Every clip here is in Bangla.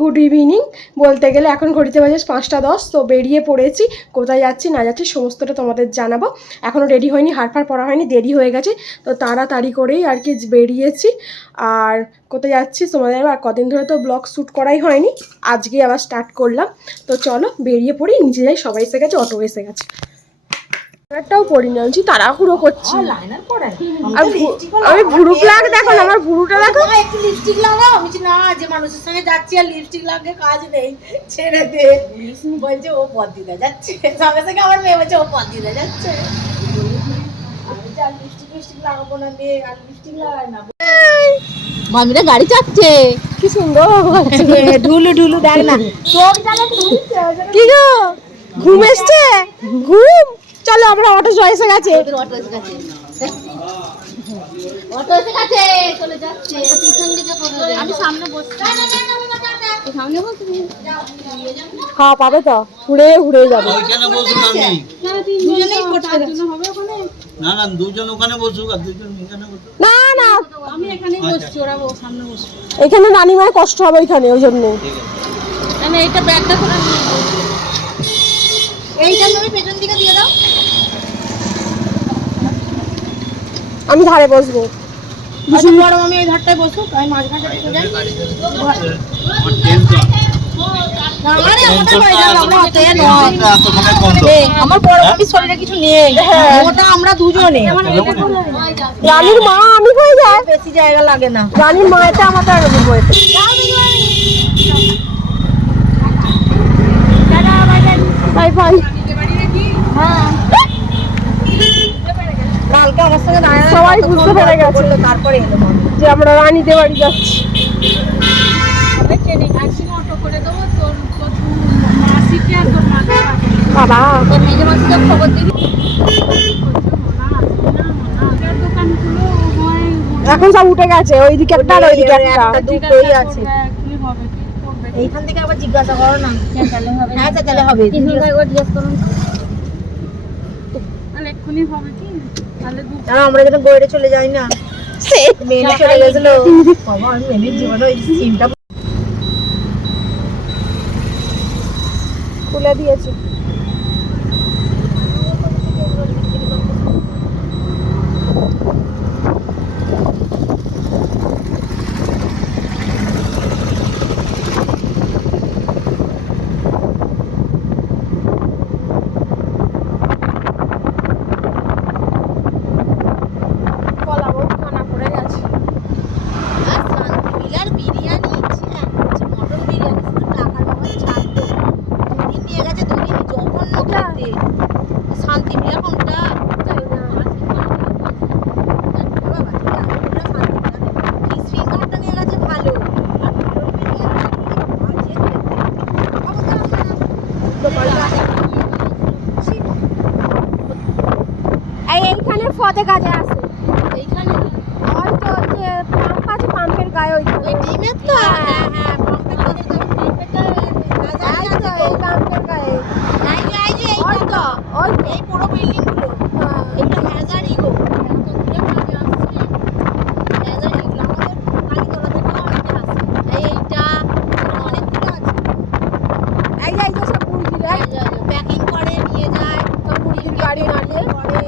Good evening. বলতে গেলে এখন ঘড়িতে বাজে পাঁচটা দশ, তো বেরিয়ে পড়েছি। কোথায় যাচ্ছি না যাচ্ছি সমস্তটা তোমাদের জানাব। এখনও রেডি হয়নি হারফার পরা হয়নি, দেরি হয়ে গেছে। তো তাড়াতাড়ি করেই আর কি বেরিয়েছি। আর কোথায় যাচ্ছি তোমাদের আর কদিন ধরে তো ব্লগ শ্যুট করাই হয়নি আজকে আবার স্টার্ট করলাম। তো চলো বেরিয়ে পড়ি নিচে যাই সবাই এসে গেছে, অটো এসে গেছে। কালারটাও পরি না বলছি তাড়াহুড়ো করছি। লাইনার পরে। আর আমি ভুরু প্লাগ দেখো না আমার ভুরুটা দেখো। একটু লিপস্টিক লাগাও। আমি বলছি, না যে মানুষের সঙ্গে যাচ্ছি আর লিপস্টিক লাগিয়ে কাজ নেই ছেড়ে দে। বলছে ও পথ দিতে যাচ্ছে। সঙ্গে সঙ্গে আমার মেয়ে বলছে ও পথ দিতে যাচ্ছে। মামিরা গাড়ি চাপছে। কি সুন্দর ঢুলু ঢুলু দেখ না। কি গো? ঘুম এসছে? ঘুম? চলো আমরা অটো এসে গেছে। অটো এসে গেছে। অটো এসে গেছে চলে যাচ্ছে। পিছন দিকে আমি সামনে বসছি। সামনে বসছি। হ্যাঁ পাবে তো? ঘুরে ঘুরে যাবে। না না দুজন ওখানে বসুক আর দুজন এখানে না না। আমি এখানেই বসছি ওরা ও সামনে বসছে। এখানে কষ্ট হবে এখানে ওই জন্য। আমি এইটা ব্যাগটা করে নিয়ে এইটা তুমি পেছন দিকে দিয়ে দাও। আমি ধারে বসবো। বড় আমি ওই ধারটায় বসুক আমি মাঝখানটা ঢুকে যাই। আমার বড় মামির শরীরে কিছু নেই ওটা আমরা দুজনে। রানীর মা আমি হয়ে যায় বেশি জায়গা লাগে না। রানীর মায়েতে আমাদের আর আমি হয়েছে বাই বাই। কালকে আমার সঙ্গে দাঁড়ানো সবাই বুঝতে পেরে গেছে। তারপরে এলো যে আমরা রানীদের বাড়ি যাচ্ছি। বাবা। তোর মেজে মাসিকে খবর দিবি? এখন সব উঠে গেছে ওইদিকে একটা আর ওইদিকে একটা। দুটোই আছে। এইখান থেকে আবার জিজ্ঞাসা করো না। হ্যাঁ চেঁচালে হবে? আমরা যেন গড়ে চলে যাই না। মেনে চলে গেছিল। বাবা আমি মেনের জীবনে ওই সিমটা খুলে দিয়েছি কলা বহুত খানা পড়ে গেছে আর শান্তিবিলার বিরিয়ানি ইচ্ছে মটন বিরিয়ানি শুধু টাকার বাবা ছাড়তো দুদিন নিয়ে গেছে দুদিন জঘন্য খেতে শান্তিবিলা কোনটা ফিশ ফিঙ্গারটা নিয়ে গেছে ভালো আর মটন বিরিয়ানি বাজে খেতে ছি, এই ফতে কাজে আসে এইখানে? হয়তো যে পাম্প আছে পাম্পের গায়ে ওই ডিমের তো? হ্যাঁ হ্যাঁ পাম্পের কাছে তো পাম্পেরটা এই তো এই পাম্পের গায়ে এই যে এই যে ওই এইটা তো ওই তো এই পুরো বিল্ডিংগুলো হ্যাঁ। এটা হ্যাজারি গো এত দূরে আমি আসছি হ্যাজারি গুলো আমাদের কালীতলা থেকে অনেকে আসে এই এইটা অনেকগুলো আছে এই যে এই যে সব মুরগিরা প্যাকিং করে নিয়ে যায় সব মুরগির গাড়ি নাড়িয়ে করে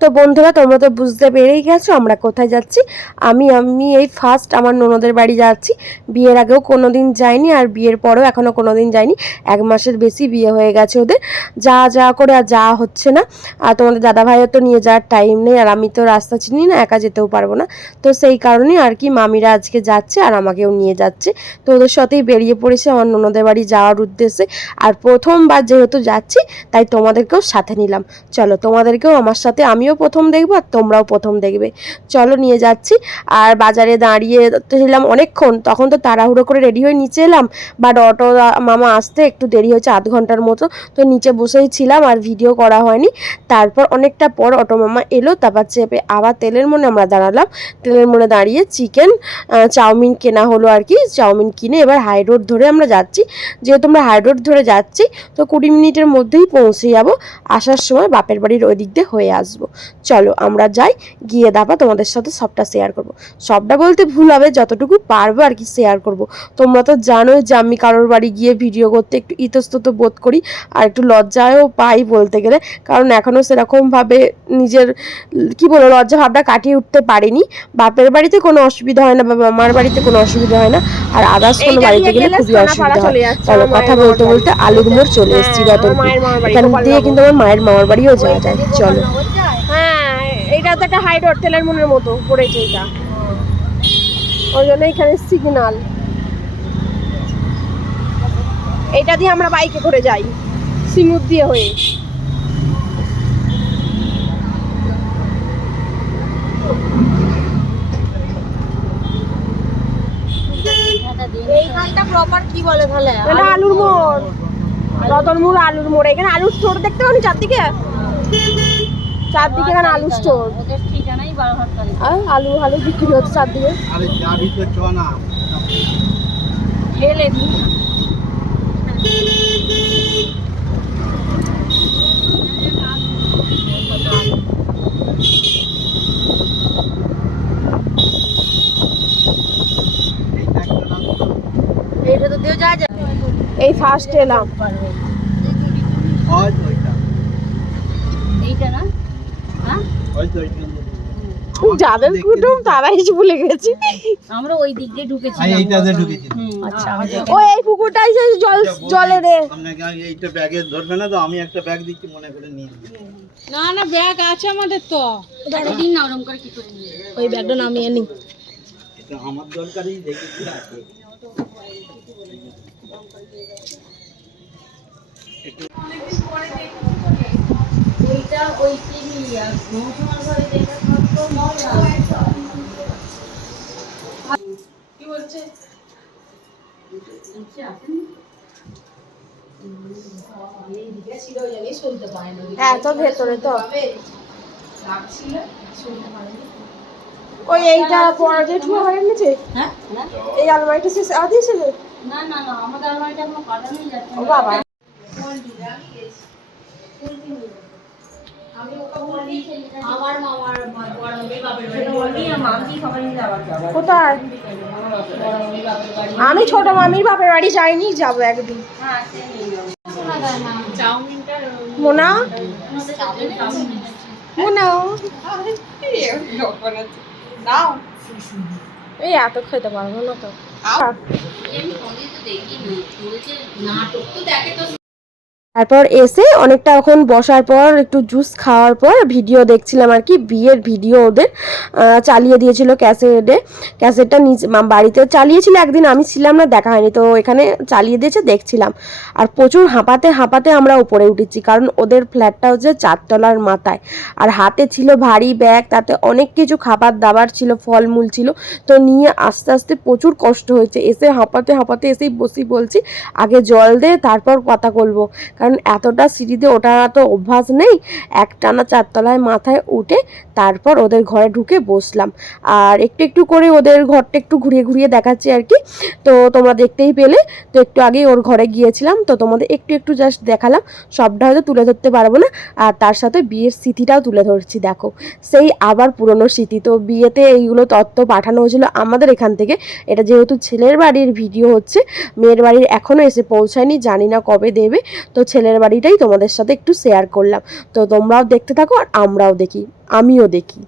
তো বন্ধুরা, তোমরা তো বুঝতে পেরেই গেছো আমরা কোথায় যাচ্ছি। আমি আমি এই ফার্স্ট আমার ননদের বাড়ি যাচ্ছি। বিয়ের আগেও কোনো দিন যাইনি আর বিয়ের পরেও এখনও কোনো দিন যাইনি এক মাসের বেশি বিয়ে হয়ে গেছে ওদের। যা যা করে আর যাওয়া হচ্ছে না। আর তোমাদের দাদা ভাইয়ের তো নিয়ে যাওয়ার টাইম নেই আর আমি তো রাস্তা চিনি না, একা যেতেও পারব না। তো সেই কারণেই আর কি মামিরা আজকে যাচ্ছে আর আমাকেও নিয়ে যাচ্ছে। তো ওদের সাথেই বেরিয়ে পড়েছে আমার ননদের বাড়ি যাওয়ার উদ্দেশ্যে। আর প্রথমবার যেহেতু যাচ্ছি, তাই তোমাদেরকেও সাথে নিলাম। চলো, তোমাদেরকেও আমার সাথে, আমিও প্রথম দেখব আর তোমরাও প্রথম দেখবে। চলো, নিয়ে যাচ্ছি। আর বাজারে দাঁড়িয়ে ছিলাম অনেকক্ষণ, তখন তো তাড়াহুড়ো করে রেডি হয়ে নিচে এলাম। বাট অটো মামা আসতে একটু দেরি হয়েছে আধ ঘণ্টার মতো। তো নিচে বসেই ছিলাম আর ভিডিও করা হয়নি। তারপর অনেকটা পর অটো মামা এলো, তারপর চেপে আবার তেলের মনে আমরা দাঁড়ালাম। তেলের মনে দাঁড়িয়ে চিকেন চাউমিন কেনা হলো আর কি। চাউমিন কিনে এবার হাই রোড ধরে আমরা যাচ্ছি। যেহেতু আমরা হাই রোড ধরে যাচ্ছি, তো কুড়ি মিনিটের মধ্যেই পৌঁছে যাব। আসার সময় বাপের বাড়ির ওই দিক দিয়ে হয়ে আসব। চলো আমরা যাই, গিয়ে দাবা তোমাদের সাথে সবটা শেয়ার করব। সবটা বলতে ভুল হবে, যতটুকু পারব আর কি শেয়ার করব। তোমরা তো জানোই যে আমি কারোর বাড়ি গিয়ে ভিডিও করতে একটু ইতস্তত বোধ করি আর একটু লজ্জায়ও পাই বলতে গেলে। কারণ এখনও সেরকমভাবে নিজের কি বলব লজ্জা ভাবটা কাটিয়ে উঠতে পারিনি। বাপের বাড়িতে কোনো অসুবিধা হয় না বা মামার বাড়িতে কোনো অসুবিধা হয় না। আর আদার্স কোনো বাড়িতে গেলে খুবই অসুবিধা হয়। চলো কথা বলতে বলতে আলুর মোড় চলে হ্যাঁ, এসেছি রতনপুর এখান দিয়ে কিন্তু আমার মায়ের মামার বাড়িও যাওয়া যায় চলো। হ্যাঁ এটা তো একটা হাইট হোটেলের মনের মতো পড়েছে এটা। ওই জন্য এখানে সিগনাল এটা দিয়ে আমরা বাইকে করে যাই সিঙ্গুর দিয়ে হয়ে। প্রপার কি বলে তাহলে? আলুর মোড়। রতনমুড় আলুর মোড়। এখানে আলুর স্টোর দেখতে পানি চারদিকে? চারদিকে এখানে আলু স্টোর আর আলু আলু বিক্রি হচ্ছে চারদিকে। দিই এই তো। এইটা তো দিয়েও এই ফার্স্ট এলাম। এইটা না? হ্যাঁ? যাদের কুটুম তারা এসে ভুলে গেছি। আমরা ওই দিক দিয়ে ঢুকেছি আমি এইটাতে ঢুকেছি। আচ্ছা ও এই পুকুরটাই সেই জল জলে রে আপনাকে এইটা ব্যাগে ধরবে না তো? আমি একটা ব্যাগ দিচ্ছি মনে করে নিয়ে না না ব্যাগ আছে আমাদের তো। দিন না ওরকম করে কি করে ওই ব্যাগটা নামিয়ে নি। এটা আমার দরকারই দেখেছি আছে। ওইটা ওই টিভি আর মৌসুমার ঘরে যেটা থাকতো ময়লা কি বলছে এত ভেতরে তো। ওই এইটা পড়া জেঠু হয়ে গেছে? হ্যাঁ? এই আলমারিটা শেষ আ দিয়েছিল? না না না আমাদের আলমারিটা এখনও কাটানোই যাচ্ছে বাবা। কোথায়? আমি ছোট মামির বাপের বাড়ি যাইনি যাব একদিন। হ্যাঁ মোনা? মোনা? এই এত খেতে পারব না নাটক তো দেখে তো তারপর এসে অনেকটা এখন বসার পর, একটু জুস খাওয়ার পর ভিডিও দেখছিলাম আর কি, বিয়ের ভিডিও ওদের চালিয়ে দিয়েছিল ক্যাসেটে ক্যাসেটটা নিজ বাড়িতে চালিয়েছিল, একদিন আমি ছিলাম না, দেখা হয়নি, তো এখানে চালিয়ে দিয়েছে, দেখছিলাম। আর প্রচুর হাঁপাতে হাঁপাতে আমরা উপরে উঠেছি, কারণ ওদের ফ্ল্যাটটা হচ্ছে চারতলার মাথায়। আর হাতে ছিল ভারী ব্যাগ তাতে অনেক কিছু খাবার দাবার ছিল, ফলমূল ছিল, তো নিয়ে আস্তে আস্তে প্রচুর কষ্ট হয়েছে। এসে হাঁপাতে হাঁপাতে এসেই বসি বলছি, আগে জল দে, তারপর কথা বলব। কারণ এতটা সিঁড়িতে ওঠা তো অভ্যাস নেই। একটানা চারতলায় মাথায় উঠে তারপর ওদের ঘরে ঢুকে বসলাম। আর একটু একটু করে ওদের ঘরটা একটু ঘুরিয়ে ঘুরিয়ে দেখাচ্ছি আর কি। তো তোমরা দেখতেই পেলে, তো একটু আগেই ওর ঘরে গিয়েছিলাম। তো তোমাদের একটু একটু জাস্ট দেখালাম। সবটা হয়তো তুলে ধরতে পারব না। আর তার সাথে বিয়ের স্মৃতিটাও তুলে ধরছি, দেখো। সেই আবার পুরনো স্মৃতি। তো বিয়েতে এইগুলো তত্ত্ব পাঠানো হয়েছিল আমাদের এখান থেকে। এটা যেহেতু ছেলের বাড়ির ভিডিও হচ্ছে, মেয়ের বাড়ির এখনও এসে পৌঁছায়নি, জানি না কবে দেবে। তো ছেলের বাড়িটাই তোমাদের সাথে একটু শেয়ার করলাম। তো তোমরাও দেখতে থাকো আর আমরাও দেখি, আমিও দেখি।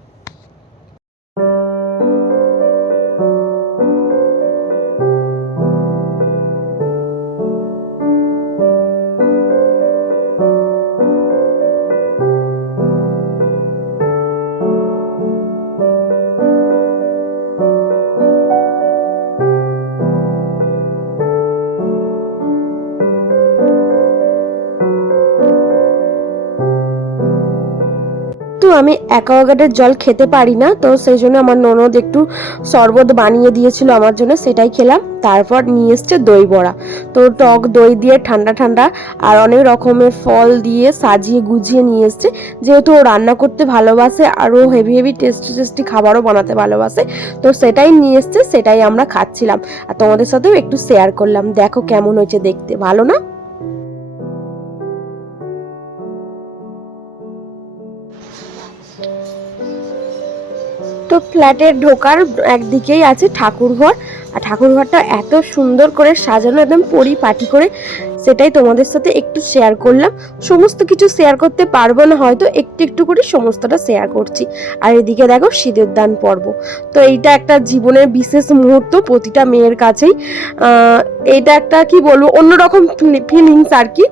আমি অ্যাকোয়াগার্ডের জল খেতে পারি না, তো সেই জন্য আমার ননদ একটু শরবত বানিয়ে দিয়েছিল আমার জন্য, সেটাই খেলাম। তারপর নিয়ে এসছে দই বড়া। তো টক দই দিয়ে ঠান্ডা ঠান্ডা আর অনেক রকমের ফল দিয়ে সাজিয়ে গুজিয়ে নিয়ে এসছে। যেহেতু ও রান্না করতে ভালোবাসে আর ও হেভি হেভি টেস্টি টেস্টি খাবারও বানাতে ভালোবাসে, তো সেটাই নিয়ে এসছে, সেটাই আমরা খাচ্ছিলাম। আর তোমাদের সাথেও একটু শেয়ার করলাম। দেখো কেমন হয়েছে দেখতে। ভালো না? ফ্ল্যাটের ঢোকার একদিকেই আছে ঠাকুরঘর। আর ঠাকুরঘরটা এত সুন্দর করে সাজানো একদম পরিপাটি করে সেটাই তোমাদের সাথে একটু শেয়ার করলাম, সমস্ত কিছু শেয়ার করতে পারব না, হয়তো একটু একটু করে সমস্তটা শেয়ার করছি। আর এদিকে দেখো শীতের দান পর্ব। তো এইটা একটা জীবনের বিশেষ মুহূর্ত প্রতিটা মেয়ের কাছেই। এইটা একটা কি বলব, অন্যরকম ফিলিংস আর কি।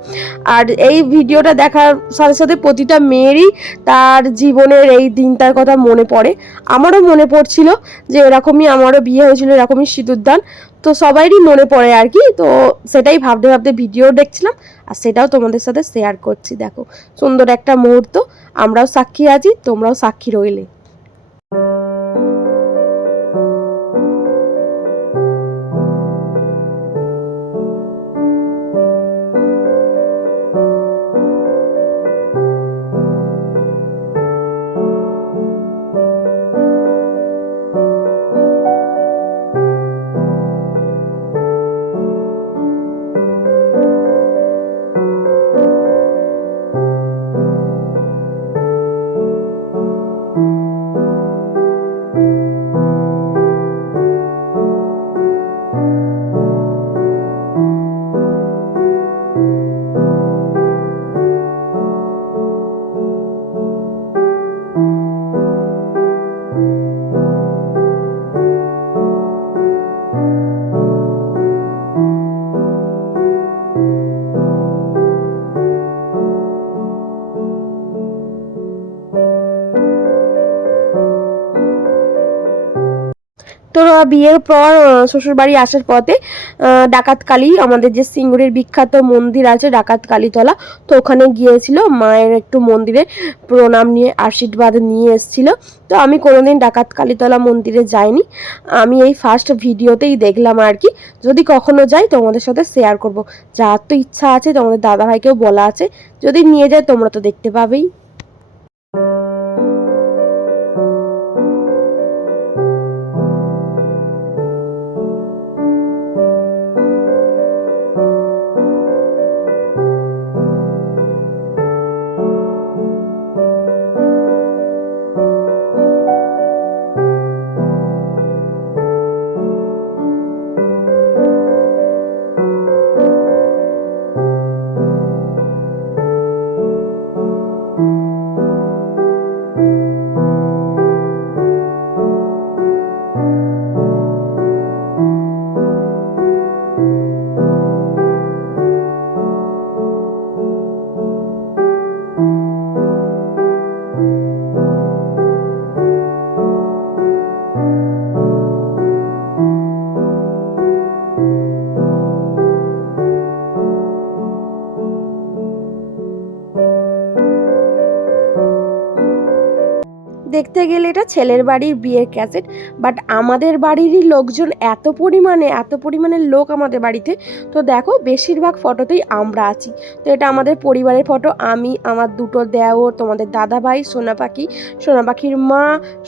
আর এই ভিডিওটা দেখার সাথে সাথে প্রতিটা মেয়েরই তার জীবনের এই দিনটার কথা মনে পড়ে। আমারও মনে পড়ছিল যে এরকমই আমারও বিয়ে হয়েছিল, এরকমই সিঁদুরদান তো সবারই মনে পড়ে আর কি। তো সেটাই ভাবতে ভাবতে ভিডিও দেখছিলাম আর সেটাও তোমাদের সাথে শেয়ার করছি, দেখো। সুন্দর একটা মুহূর্ত, আমরাও সাক্ষী আছি, তোমরাও সাক্ষী রইলে। বিয়ের পর শ্বশুর বাড়ি আসার পথে ডাকাতকালী, আমাদের যে সিঙ্গুরের বিখ্যাত মন্দির আছে ডাকাত কালীতলা তো ওখানে গিয়েছিল, মায়ের একটু মন্দিরে প্রণাম নিয়ে, আশীর্বাদ নিয়ে এসেছিল। তো আমি কোনোদিন ডাকাত কালীতলা মন্দিরে যাইনি। আমি এই ফার্স্ট ভিডিওতেই দেখলাম আর কি। যদি কখনো যাই, তোমাদের সাথে শেয়ার করব। যার তো ইচ্ছা আছে, তোমাদের দাদাভাইকেও বলা আছে। যদি নিয়ে যায় তোমরা তো দেখতে পাবেই। ছেলের বাড়ির বিয়ের ক্যাসেট বাট আমাদের বাড়িরই লোকজন এত পরিমাণে এত পরিমাণে লোক আমাদের বাড়িতে। তো দেখো, বেশিরভাগ ফটোতেই আমরা আছি। তো এটা আমাদের পরিবারের ফটো, আমি, আমার দুটো দেওর, তোমাদের দাদা ভাই সোনা পাখি, সোনা পাখির মা,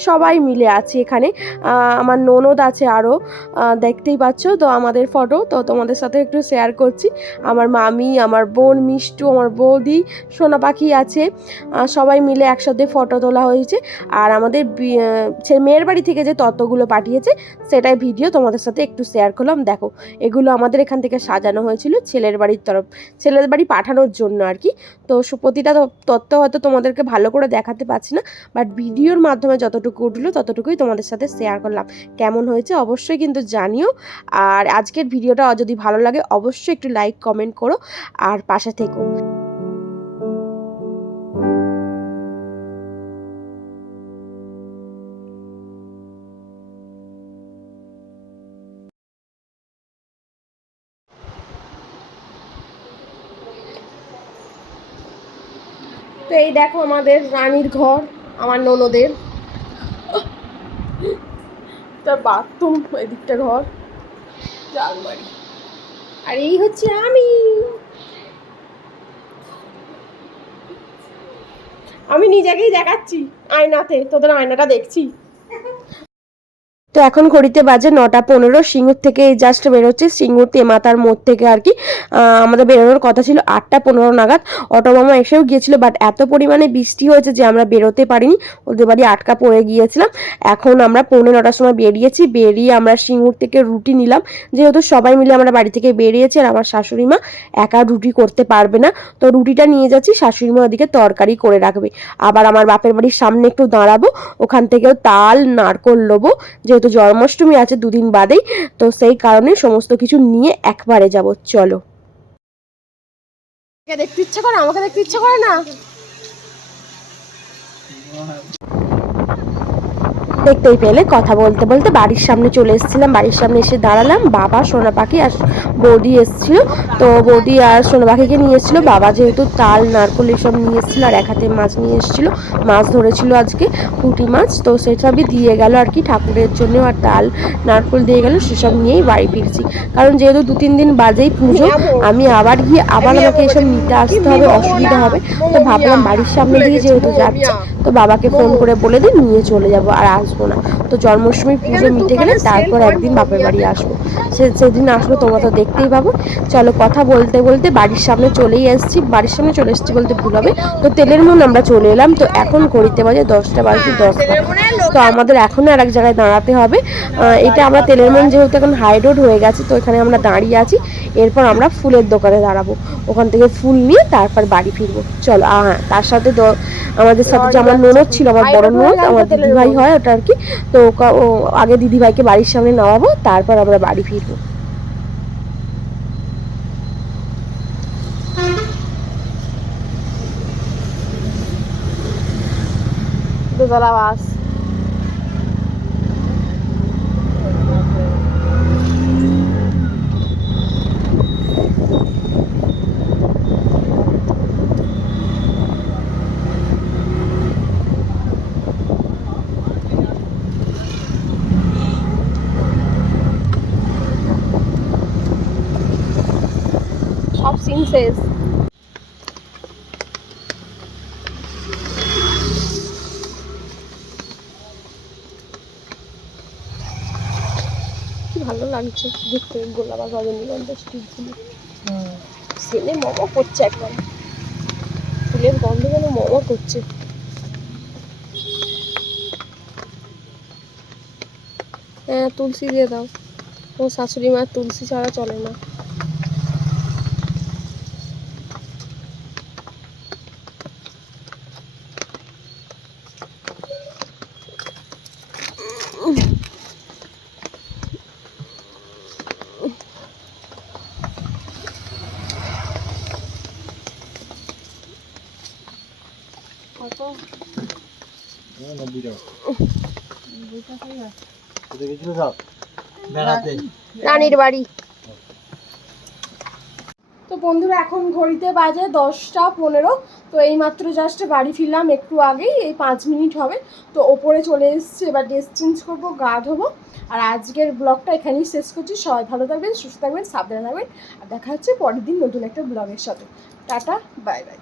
সবাই মিলে আছি এখানে। আমার ননদ আছে আরও দেখতেই পাচ্ছ তো আমাদের ফটো, তো তোমাদের সাথে একটু শেয়ার করছি। আমার মামি, আমার বোন, মিষ্টু, আমার বৌদি, সোনা পাখি আছে। সবাই মিলে একসাথে ফটো তোলা হয়েছে। আর আমাদের মেয়ের বাড়ি থেকে যে তত্ত্বগুলো পাঠিয়েছে, সেটাই ভিডিও তোমাদের সাথে একটু শেয়ার করলাম। দেখো, এগুলো আমাদের এখান থেকে সাজানো হয়েছিল ছেলের বাড়ির তরফ, ছেলের বাড়ি পাঠানোর জন্য আর কি। তো প্রতিটা তত্ত্ব হয়তো তোমাদেরকে ভালো করে দেখাতে পারছি না বাট ভিডিওর মাধ্যমে যতটুকু উঠল, ততটুকুই তোমাদের সাথে শেয়ার করলাম। কেমন হয়েছে অবশ্যই কিন্তু জানিও। আর আজকের ভিডিওটা যদি ভালো লাগে, অবশ্যই একটু লাইক কমেন্ট করো। আর পাশে থেকো। তো এই দেখো আমাদের রানীর ঘর, আমার ননদের। তার বাথরুম, এদিকটা ঘর আলমারি আর এই হচ্ছে আমি। আমি নিজেকেই দেখাচ্ছি আয়নাতে, তোদের আয়নাটা দেখছি। তো এখন ঘড়িতে বাজে নটা পনেরো। সিঙ্গুর থেকে জাস্ট বেরোচ্ছে। সিঙ্গুর তেমাতার মোড় থেকে আর কি আমাদের বেরোনোর কথা ছিল আটটা পনেরো নাগাদ। অটো মামা এসেও গিয়েছিল বাট এত পরিমাণে বৃষ্টি হয়েছে যে আমরা বেরোতে পারিনি। ওদের বাড়ি আটকা পড়ে গিয়েছিলাম। এখন আমরা পৌনে নটার সময় বেরিয়েছি। বেরিয়ে আমরা সিঙ্গুর থেকে রুটি নিলাম। যেহেতু সবাই মিলে আমরা বাড়ি থেকে বেরিয়েছি আর আমার শাশুড়ি মা একা রুটি করতে পারবে না, তো রুটিটা নিয়ে যাচ্ছি। শাশুড়ি মা ওদিকে তরকারি করে রাখবে। আবার আমার বাপের বাড়ির সামনে একটু দাঁড়াবো। ওখান থেকেও তাল, নারকোল লোবো। যেহেতু জন্মাষ্টমী আছে দুদিন বাদেই, তো সেই কারণে সমস্ত কিছু নিয়ে একবারে যাব, চলো। দেখতে ইচ্ছা করে আমাকে দেখতে ইচ্ছা করে না? দেখতেই পেলে, কথা বলতে বলতে বাড়ির সামনে চলে এসেছিলাম। বাড়ির সামনে এসে দাঁড়ালাম, বাবা সোনা পাখি আর বৌদি এসেছিল। তো বৌদি আর সোনা পাখিকে নিয়ে এসেছিল। বাবা যেহেতু তাল, নারকোল এসব নিয়ে এসেছিল আর এক হাতে মাছ নিয়ে এসেছিল। মাছ ধরেছিল আজকে, পুঁটি মাছ। তো সেসবই দিয়ে গেল আর কি, ঠাকুরের জন্য আর তাল, নারকোল দিয়ে গেল, সেসব নিয়েই বাড়ি ফিরছি। কারণ যেহেতু দু তিন দিন বাজেই পুজো, আমি আবার গিয়ে আবার আমাকে এসব নিতে আসতে হবে, অসুবিধা হবে। তো ভাবলাম বাড়ির সামনে দিয়ে যেহেতু যাচ্ছি, তো বাবাকে ফোন করে বলে দিন নিয়ে চলে যাব। আর আসব না। তো জন্মাষ্টমীর পুজো মিটে গেলে তারপর একদিন বাপের বাড়ি আসব। সে সেদিন আসব তোমরা তো দেখতেই পাবো। চলো কথা বলতে বলতে বাড়ির সামনে চলেই এসেছি। বাড়ির সামনে চলে এসেছি বলতে ভুল হবে। তো তেলের মন আমরা চলে এলাম। তো এখন ঘড়িতে বাজে দশটা বাজে দশ তো আমাদের এখনও আর এক জায়গায় দাঁড়াতে হবে। এটা আমরা তেলের মন যেহেতু এখন হাই রোড হয়ে গেছে তো এখানে আমরা দাঁড়িয়ে আছি। এরপর আমরা ফুলের দোকানে দাঁড়াবো। ওখান থেকে ফুল নিয়ে তারপর বাড়ি ফিরবো। চলো আহ, হ্যাঁ তার সাথে আমাদের সাথে যে আমার ননদ ছিল আমার বড় ননদ আমার দিদিভাই হয় ওটা আর কি তো ও আগে দিদিভাইকে বাড়ির সামনে নামাবো তারপর আমরা বাড়ি ফিরবো। দাদা বাস। কি ভালো লাগছে দেখতে গোলাপ আর রজনীগন্ধা স্ট্রিটগুলো সেনে মোমো করছে একদম ফুলের গন্ধ যেন মোমো করছে। হ্যাঁ তুলসী দিয়ে দাও। ও শাশুড়ি মা তুলসী ছাড়া চলে না। বেড়াতে। রানীর বাড়ি। তো বন্ধুরা এখন ঘড়িতে বাজে দশটা পনেরো। তো এইমাত্র জাস্ট বাড়ি ফিরলাম একটু আগেই এই পাঁচ মিনিট হবে। তো ওপরে চলে এসেছি এবার ড্রেস চেঞ্জ করব গা ধোবো। আর আজকের ব্লগটা এখানেই শেষ করছি। সবাই ভালো থাকবেন সুস্থ থাকবেন সাবধানে থাকবেন। আর দেখা হচ্ছে পরের দিন নতুন একটা ব্লগের সাথে। Tata bye bye